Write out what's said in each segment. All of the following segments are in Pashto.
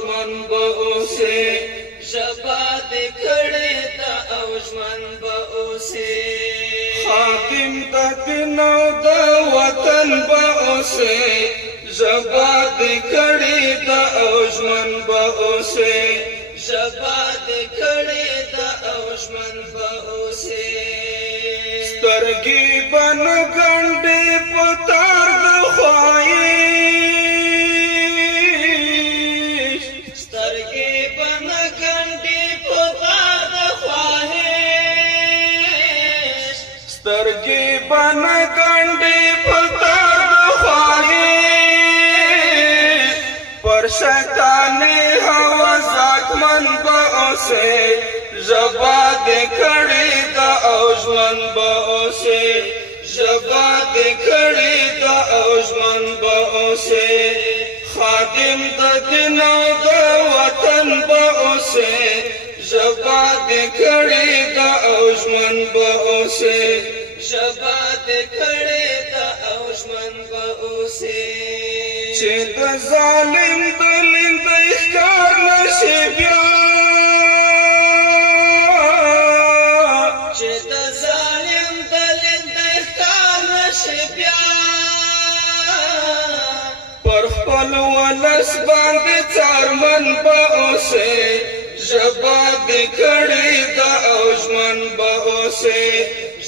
ژوند به اوسې ژبه دې کړې ده او ژوند به اوسې خادم د دین او د وطن به اوسې ژبه دې کړې ده او ژوند به اوسې ژبه دې کړې ده او ژوند به اوسې سترګې به نه ګنډې په تار د خواهش سترګې به نه ګنډې په تار د خواهش سترګې به نه ګنډې په تار د خواهش پر شیطاني هوا ځواکمن به اوسې ژبه دې کړې ده او ژوند به اوسې ژبه دې کړې ده او ژوند به اوسې خادم د دین او د وطن به اوسې ژبه دې کړې ده او ژوند به اوسې ژبه دې کړې ده او ژوند به اوسې چې د ظالم د لیندۍ ښکار نشي بیا پر خپل ولس باندې څارمن به اوسې ژبه دې کړې ده او ژوند به اوسې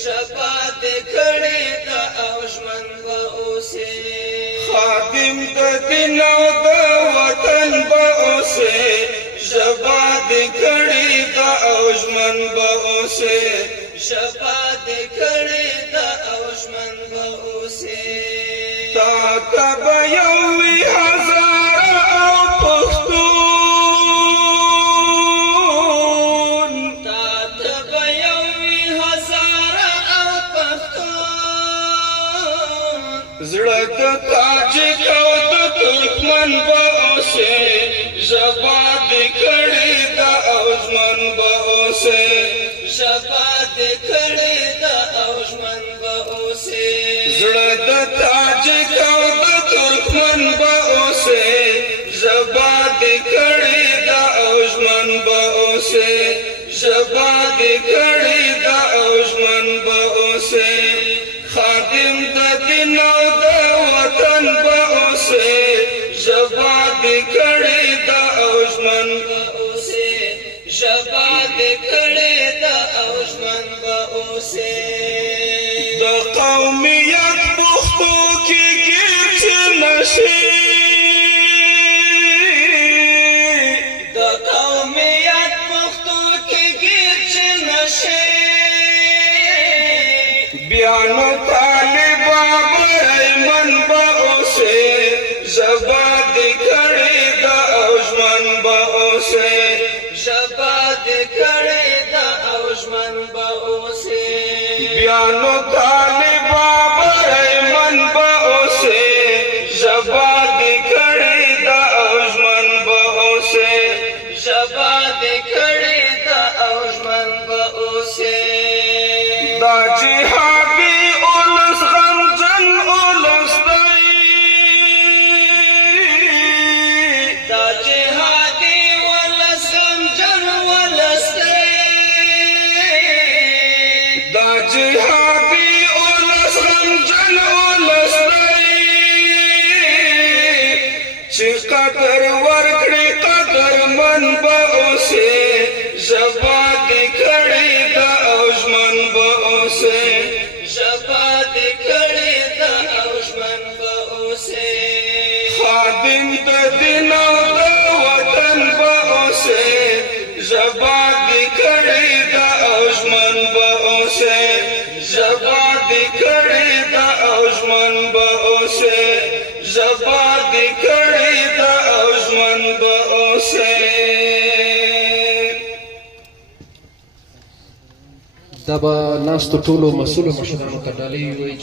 ژبه دې کړې ده او ژوند به اوسې خادم د دین او د وطن به اوسې ژبه دې کړې ده او ژوند به اوسې ژبه دې کړې ده او ژوند به اوسې تا ته به یو وي هزاره او پښتون تا ته به یو وي هزاره او پښتون زړه د تاجک او د ترکمن به اوسې ژبه دې کړې ده او ژوند به اوسې ژبه دې کړې ده او ژوند به اوسې زړه د تاجک او د ترکمن به اوسې ژبه دې کړې ده او ژوند به اوسې ژبه دې کړې ده او ژوند به اوسې خادم د دین او د وطن به اوسې ژبه دې کړې ده او ژوند به اوسې ژبه دې کړې ده او ژوند به اوسې د قومیت پښتو کې ګیر چې نشي د قومیت پښتو کې ګیر چې نشي بیا نو طالبه برایمن به اوسې ژبه دې کړې ده او ژوند به اوسې ژبه دې کړې ده او ژوند به اوسې بیا نو طالبه برایمن به اوسې ژبه دې کړې ده او ژوند به اوسې ژبه دې کړې ده او ژوند به اوسې دا جهادي اولس غمجن اولس دی دا جهادي ولس غمجن ولس دی دا جهادي اولس غمجن اولس دی چې قدر ورکړي قدرمن به اوسې ژبه دې کړې ده او ژوند به اوسې ژبه دې کړې ده او ژوند به اوسې خادم د دین او د وطن به اوسې ژبه دې کړې ده او ژوند به اوسې ژبه دې کړې ده او ژوند به اوسې ژبه دې کړې ده او ژوند به اوسې دا به ناستو ټولو مسؤلو مشرانو ته ډالۍ ووایي